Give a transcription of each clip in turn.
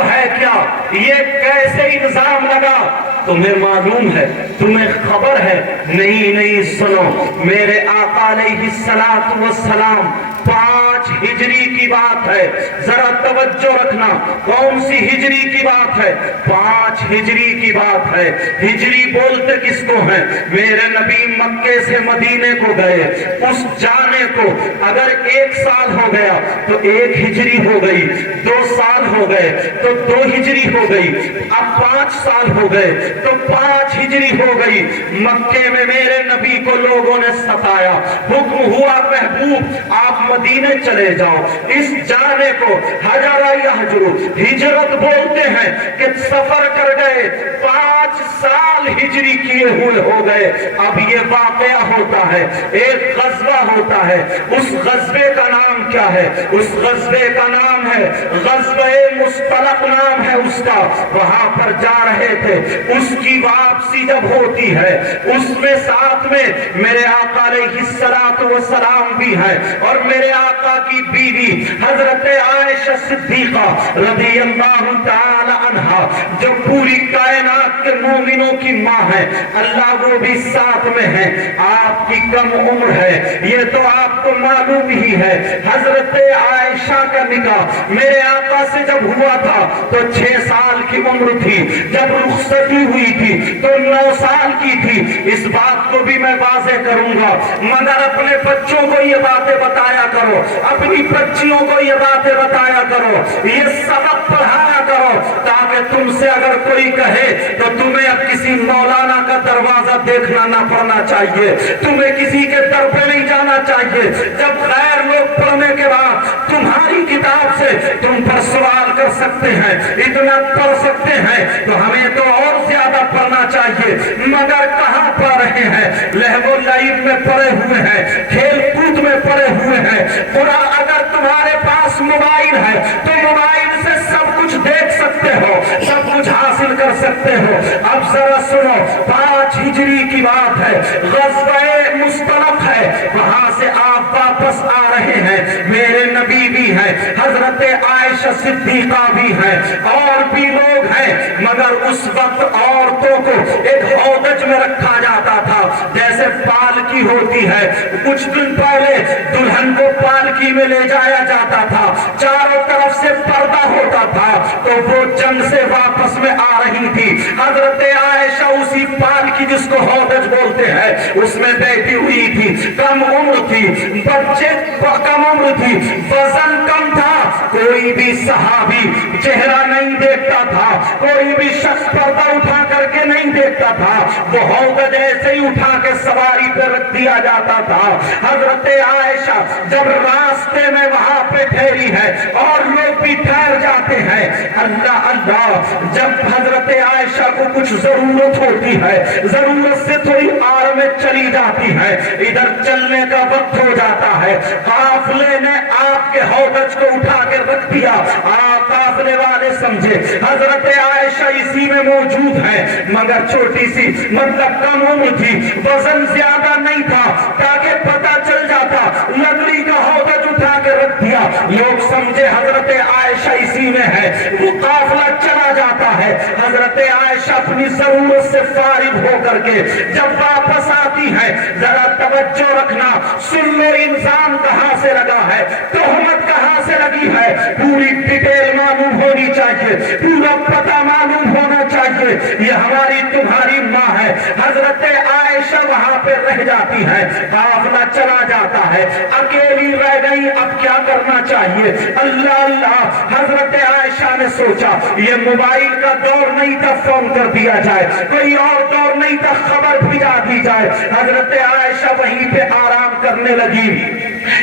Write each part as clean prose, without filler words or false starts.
تو ہے کیا، یہ کیسے نظام لگا؟ تمہیں معلوم ہے، تمہیں خبر ہے؟ نہیں سنو، میرے آقا علیہ السلام 5 ہجری کی بات ہے، ذرا توجہ رکھنا، کون سی ہجری کی بات ہے؟ 5 ہجری کی بات ہے۔ ہجری بولتے کس کو ہیں؟ میرے نبی مکے سے مدینے کو گئے، اس جانے کو اگر 1 سال ہو گیا تو 1 ہجری ہو گئی، 2 سال ہو گئے تو 2 ہجری ہو گئی، اب 5 سال ہو گئے تو 5 ہجری ہو گئی۔ مکے میں میرے نبی کو لوگوں نے ستایا، حکم ہوا محبوب آپ مدینے چلے جاؤ۔ اس جانے کو ہجرہ یہجر، ہجرت بولتے ہیں کہ سفر کر گئے، 5 سال ہجری کیے ہوئے ہو گئے۔ اب یہ واقعہ ہوتا ہے، ایک غزوہ ہوتا ہے، اس غزوے کا نام کیا ہے؟ اس غزوے کا نام ہے غزوہ مستلق، نام ہے اس کا۔ وہاں پر جا رہے تھے، اس کی واپسی جب ہوتی ہے، اس میں ساتھ میں میرے آقا علیہ السلام بھی ہے، اور میرے آقا کی بیوی حضرت عائشہ صدیقہ رضی اللہ تعالی عنہا، جو پوری کائنات کے مومنوں کی ماں ہے، اللہ وہ بھی ساتھ میں ہے۔ آپ کی کم عمر ہے، یہ تو آپ کو معلوم ہی ہے۔ حضرت عائشہ کا نکاح میرے آقا سے جب ہوا تھا تو 6 سال کی عمر تھی، جب رخصتی ہوئی تھی تو 9 سال کی تھی۔ اس بات کو بھی میں واضح کروں گا، مگر اپنے بچوں کو یہ باتیں بتایا کرو، اپنی بچیوں کو یہ باتیں بتایا کرو، یہ سبق پڑھایا کرو، تاکہ تم سے اگر کوئی کہے تو تمہیں اب کسی مولانا کا دروازہ دیکھنا نہ پڑنا چاہیے، تمہیں کسی کے در پہ نہیں جانا چاہیے۔ جب غیر لوگ پڑھنے کے بعد تمہاری کتاب سے تم پر سوال کر سکتے ہیں، اتنا پڑھ سکتے ہیں، تو ہمیں تو اور زیادہ پڑھنا چاہیے۔ مگر کہاں پڑھ رہے ہیں؟ لہو و لعب میں پڑے ہوئے ہیں، کھیل کود میں پڑے ہوئے ہیں۔ قرآن اگر تمہارے پاس موبائل ہے تو موبائل سے سب کچھ دیکھ سکتے ہو، سب کچھ حاصل کر سکتے ہو۔ اب ذرا سنو، 5 ہجری کی بات ہے، غزوہ مستلق ہے، وہاں سے آپ واپس آ رہے ہیں، میرے نبی بھی ہیں، حضرت عائشہ صدیقہ بھی ہیں، اور بھی لوگ ہیں، مگر اس وقت عورتوں کو ایک ہودج میں رکھا جاتا تھا، جیسے پالکی ہوتی ہے۔ کچھ دن پہلے دلہن کو پالکی میں لے جایا جاتا تھا، چاروں طرف سے پردہ ہوتا تھا، تو وہ جنگ سے واپس میں آ رہی تھی، حضرت عائشہ اسی پالکی جس کو ہودج بولتے ہیں اس میں بیٹھی ہوئی تھی، کم عمر تھی، بچے کم عمر تھی، وزن کم تھا، کوئی بھی صحابی چہرہ نہیں دیکھتا تھا، کوئی بھی شخص پردہ اٹھا کر کے نہیں دیکھتا تھا، وہ ہودج ایسے ہی اٹھا کے سواری پہ رکھ دیا جاتا تھا۔ حضرت عائشہ جب راستے میں وہاں پہ ٹھہری ہے اور لوگ بھی ٹھہر جاتے ہیں، اللہ اللہ، جب حضرت عائشہ کو کچھ ضرورت ہوتی ہے، ضرورت سے تھوڑی آڑ میں چلی جاتی ہے، ادھر چلنے کا وقت ہو جاتا ہے، قافلے نے آپ کے ہودج کو اٹھا کے رکھ دیا، آپ قافلے والے سمجھے حضرت عائشہ اسی میں موجود ہے، مگر چھوٹی سی مطلب کم عمر تھی، وزن زیادہ نہیں تھا، تاکہ پتہ چل جاتا، لکڑی کا ہودج اٹھا کے رکھ دیا، لوگ سمجھے حضرت عائشہ اسی میں ہے، وہ قافلہ چلا جاتا ہے، حضرت عائشہ اپنی ضرورت سے فارغ ہو کر کے جب واپس آتی ہے، ذرا توجہ رکھنا، سن لو انسان کہاں سے لگا ہے، تہمت کہاں سے لگی ہے، پوری ڈیٹیل معلوم ہونی چاہیے، پورا پتہ معلوم ہونا چاہیے۔ یہ ہماری تمہاری ماں ہے، حضرت عائشہ وہاں پہ رہ جاتی ہے، قافلہ چلا جاتا ہے، اکیلی رہ گئی، اب کیا کرنا چاہیے؟ اللہ اللہ، حضرت عائشہ نے سوچا یہ موبائل کا دور نہیں تھا، فون کر دیا جائے، کوئی اور دور نہیں تھا، خبر بھجا دی جائے۔ حضرت عائشہ وہیں پہ آرام کرنے لگی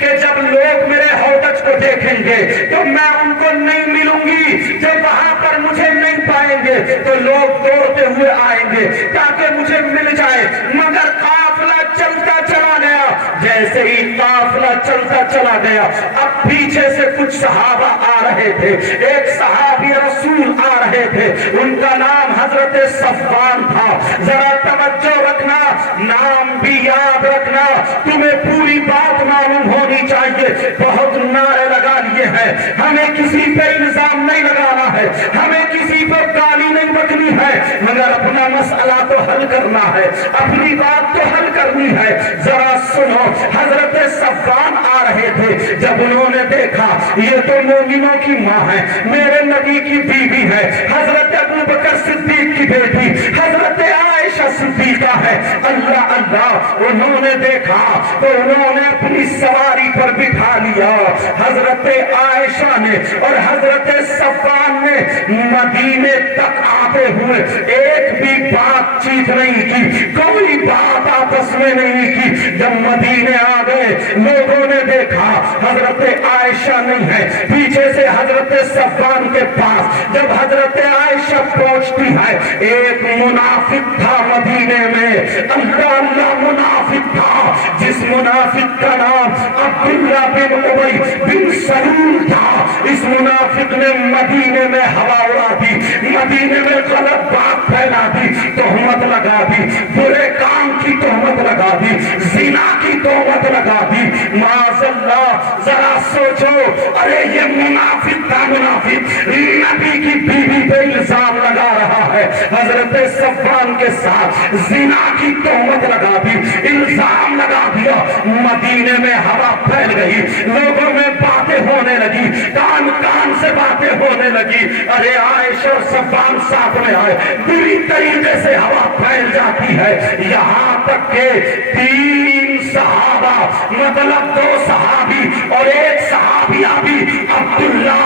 کہ جب لوگ میرے ہودج کو دیکھیں گے تو میں ان کو نہیں ملوں گی، جب وہاں پر مجھے نہیں پائیں گے تو لوگ دوڑتے ہوئے آئیں گے تاکہ مجھے مل جائے۔ مگر قافلہ چلتا چلا گیا، جیسے ہی قافلہ چلتا چلا گیا، اب پیچھے سے کچھ صحابہ آ رہے تھے، ایک صحابی رسول آ رہے تھے، ان کا نام حضرت صفوان تھا۔ ذرا توجہ رکھنا، نام بھی یاد رکھنا، تمہیں پوری بات معلوم ہونی چاہیے۔ بہت نعرے لگا لیے ہیں، ہمیں کسی پہ الزام نہیں لگانا ہے، ہے, ہمیں کسی پر گالی نہیں بکنی ہے, مگر اپنا مسئلہ تو حل کرنا ہے, اپنی بات تو حل کرنی ہے. ذرا سنو, حضرت صفوان آ رہے تھے, جب انہوں نے دیکھا یہ تو مومنوں کی ماں ہے, میرے نبی کی بیوی ہے, حضرت ابوبکر صدیق کی بیٹی حضرت عائشہ صدیقہ ہے, اللہ اللہ, انہوں نے دیکھا تو انہوں نے اپنی سواری پر بٹھا لیا. حضرت عائشہ نے اور حضرت صفوان نے مدینے تک آتے ہوئے ایک بھی بات چیت نہیں کی, کوئی بات آپس میں نہیں کی. جب مدینے آ گئے لوگوں نے دیکھا حضرت عائشہ نہیں ہے, پیچھے سے حضرت صفوان کے پاس جب حضرت عائشہ پہنچتی ہے, ایک منافق تھا مدینے میں, اللہ اللہ منافق تھا, جس منافق کا نام عبداللہ بن ابی بن سلول تھا. اس منافق نے مدینے میں ہوا اڑا دی, مدینے میں غلط بات پھیلا دی, تہمت لگا دی, برے کام کی تہمت لگا دی, زنا کی تہمت لگا دی. معاذ اللہ, ذرا سوچو, ارے یہ منافق تھا, منافق نبی کی بیوی پہ الزام لگا رہا ہے, حضرت صفوان کے ساتھ زنا کی تہمت لگا دی, الزام لگا دیا. مدینے میں ہوا پھیل گئی, لوگوں میں باتیں ہونے لگی, کان کان سے باتیں ہونے لگی. ارے عائشہ اور صفوان ساتھ میں آئے, بری طریقے سے ہوا پھیل جاتی ہے, یہاں تک کہ 3 صحابہ, مطلب 2 صحابی اور ایک صحابیہ بھی عبداللہ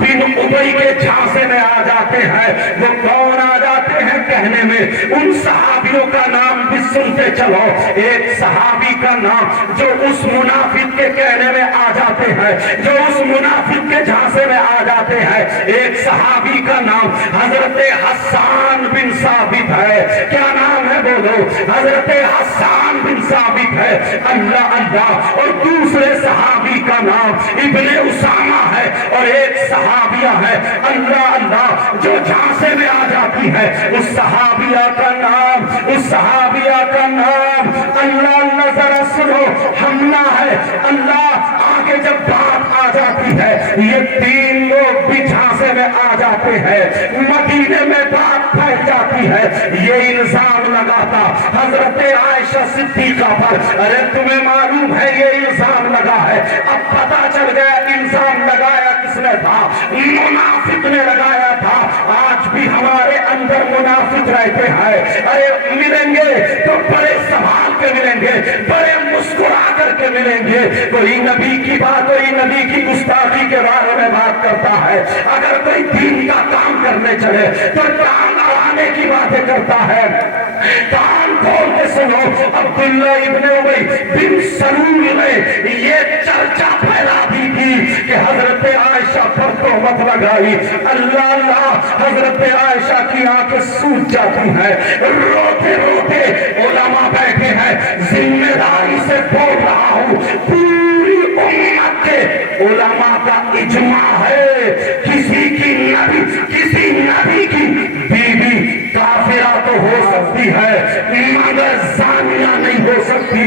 بن ابی کے جھانسے میں آ جاتے ہیں. وہ کون آ جاتے ہیں کہنے میں, ان صحابیوں کا نام بھی سنتے چلو. ایک صحابی کا نام جو اس منافق کے کہنے میں آ جاتے ہیں, جو اس منافق کے جھانسے میں آ جاتے ہیں, ایک صحابی کا نام حضرت حسان بن ثابت ہے. کیا نام ہے بولو, حضرت حسان بن ثابت ہے. اللہ اللہ. اور دوسرے صحابی کا نام ابن اسامہ ہے, اور ایک صحابیہ ہے, اللہ اللہ, جو جھانسے میں آ جاتی ہے. اس صحابیہ کا نام, اس صحابیہ کا نام, اللہ اللہ, ذرا سنو, حملہ ہے. اللہ, آگے جب بات آ جاتی ہے, یہ 3 لوگ بھی جھانسے میں آ جاتے ہیں, مدینے میں بات پھیل جاتی ہے. یہ الزام لگاتا حضرت عائشہ صدیقہ پر. ارے تمہیں معلوم ہے یہ الزام لگا ہے, اب پتا چل گیا الزام لگایا کس نے تھا, منافق نے لگایا تھا. آج بھی ہمارے اندر منافق رہتے ہیں. ارے ملیں گے تو بڑے سنبھال کے ملیں گے, بڑے مسکرا کر کے ملیں گے. کوئی نبی کی بات, کوئی نبی کی گستاخی کے بارے میں بات کرتا ہے, اگر کوئی دین کا کام کرنے چلے تو کان اڑانے کی باتیں کرتا ہے. کان کھول کے سنو, عبداللہ ابن ابی بن سلول نے یہ چرچا پھیلا دی تھی کہ حضرت عائشہ پر تہمت لگائی. اللہ اللہ, حضرت عائشہ کی آنکھیں سوج جاتی ہیں, روتے روتے علماء بیٹھے ہیں. ذمہ داری سے بول رہا ہوں, پوری امت کے علماء کا اجماع ہے, کسی نبی کی بیوی کافرہ تو ہو سکتی ہے, مگر زانیہ نہیں ہو سکتی,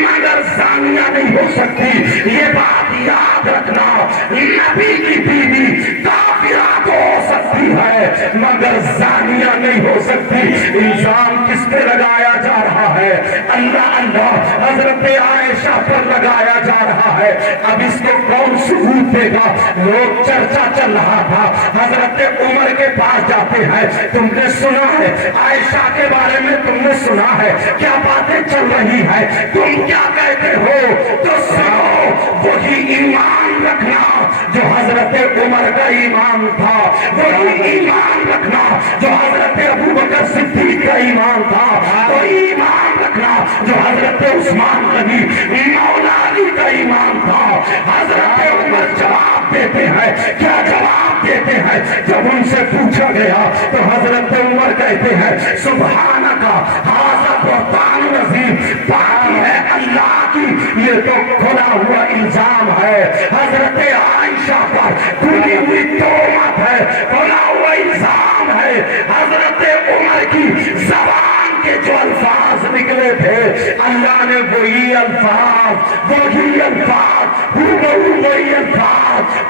مگر زانیہ نہیں ہو سکتی. یہ بات یاد رکھنا, نبی کی بیوی کافرہ تو ہو سکتی ہے, مگر زانیہ نہیں ہو سکتی. الزام کس پہ لگایا جا رہا ہے, اللہ اللہ, حضرت عائشہ پر لگایا جا رہا ہے. اب اس کو کون ثبوت دے گا؟ لوگ چرچا چل رہا تھا, حضرت عمر کے پاس جاتے ہیں, تم نے سنا ہے عائشہ کے بارے میں, تم نے سنا ہے کیا باتیں چل رہی ہے, تم کیا کہتے ہو؟ تو سنو, وہی ایمان رکھنا جو حضرت عمر کا ایمان تھا, وہی ایمان رکھنا جو حضرت ابوبکر صدیق کا ایمان تھا, وہی ایمان رکھنا جو حضرت عثمان غنی مولا علی کا ایمان تھا. حضرت عمر جواب دیتے ہیں, کیا جواب دیتے ہیں؟ جب ان سے پوچھا گیا تو حضرت عمر کہتے ہیں, سبحانک ھذا بہتان عظیم, باقی ہے اللہ کی, یہ تو کھلا ہوا الزام ہے, حضرت عائشہ پر کھلی ہوئی تہمت ہے, کھلا ہوا الزام ہے. حضرت عمر کی زبان کے جو الفاظ نکلے تھے, اللہ نے وہی الفاظ وہی الفاظ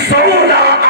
16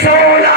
16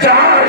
4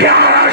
11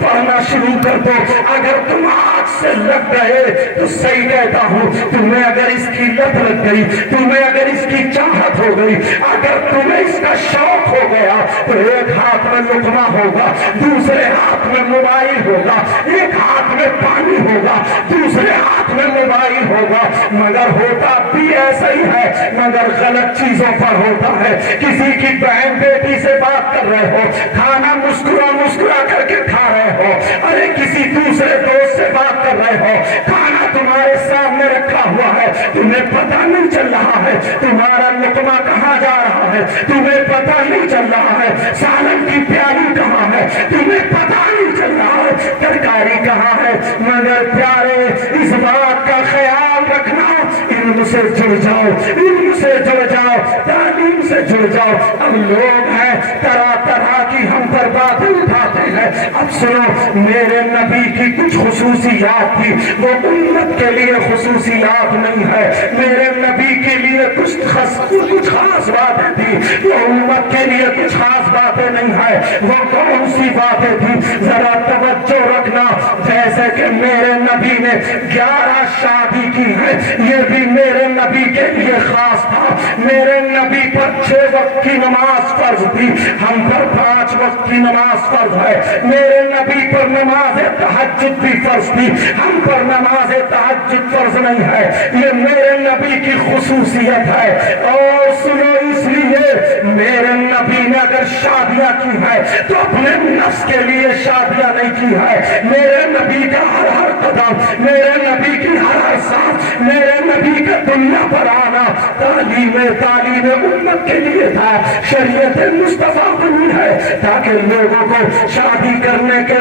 پڑھنا شروع کر دو. اگر تم آج سے لگ گئے تو صحیح کہتا ہوں, تمہیں اگر اس کی لت لگ گئی, تمہیں اگر اس کی چاہت ہو گئی, اگر تمہیں اس کا شوق ہو گیا, تو ایک ہاتھ میں لقمہ ہوگا, دوسرے ہاتھ میں موبائل ہوگا, ایک ہاتھ میں پانی ہوگا, دوسرے ہاتھ میں موبائل ہوگا. مگر ہوتا بھی ایسا ہی ہے, مگر غلط چیزوں پر ہوتا ہے. کسی کی بہن بیٹی سے بات کر رہے ہو, کھانا مسکرا مسکرا کر کے کھا رہے ہو, ارے کسی دوسرے دوست سے بات کر رہے ہو, کھانا تمہارے سامنے رکھا ہوا ہے, تمہیں پتہ نہیں چل رہا ہے تمہارا لقمہ کہاں جا رہا ہے, تمہیں پتہ نہیں چل رہا ہے سالن کی پیالی کہاں ہے, تمہیں پتہ نہیں چل رہا ہے ترکاری کہاں ہے. مگر پیارے, اس بات کا خیال رکھنا, علم سے جڑ جاؤ, علم سے جڑ جاؤ, تعلیم سے جڑ جاؤ. اب لوگ ہیں طرح طرح کی ہم پر باتیں اٹھاتے ہیں. اب سنو, میرے نبی کی کچھ خصوصیات تھی, وہ امت کے لیے خصوصیات نہیں ہے. میرے نبی کے لیے کچھ خاص باتیں تھی, وہ امت کے لیے کچھ خاص باتیں نہیں ہے. وہ کون سی باتیں تھی, ذرا توجہ رکھنا. جیسے کہ میرے نبی نے 11 شادی کی ہے, یہ بھی میرے نبی کے لیے خاص تھا. میرے نبی پر 6 وقت کی نماز فرض تھی, ہم پر 5 وقت کی نماز فرض ہے. میرے نبی پر نماز تہجد بھی فرض تھی, ہم پر نماز تہجد فرض نہیں ہے. یہ میرے نبی کی خصوصیت ہے. اور سنو, اس لیے میرے نبی نے اگر شادیاں کی ہے تو اپنے نفس کے لیے شادیاں نہیں کی ہے. میرے نبی کا ہر قدم, میرے نبی کی ہر سانس, میرے نبی کا دنیا پر آنا تعلیم امت کے لیے تھا. شریعت مصطفیٰ بنی ہے تاکہ لوگوں کو شادی کرنے کے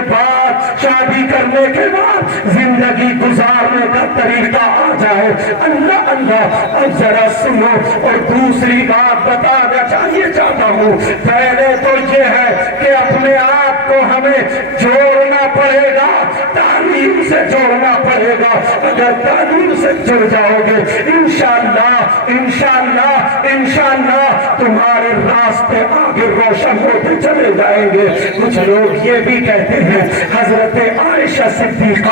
بعد زندگی گزارنے کا طریقہ آ جائے. اللہ اللہ. اب ذرا سنو, اور دوسری بات بتانا چاہتا ہوں. پہلے تو یہ ہے کہ اپنے آپ کو ہمیں جوڑنا پڑے گا, تعلیم سے جوڑنا پڑے گا. اگر تعلیم سے جڑ جاؤ گے, انشاءاللہ تمہارے راستے آگے روشن ہوتے چلے جائیں گے. کچھ لوگ یہ بھی کہتے ہیں حضرت عائشہ صدیقہ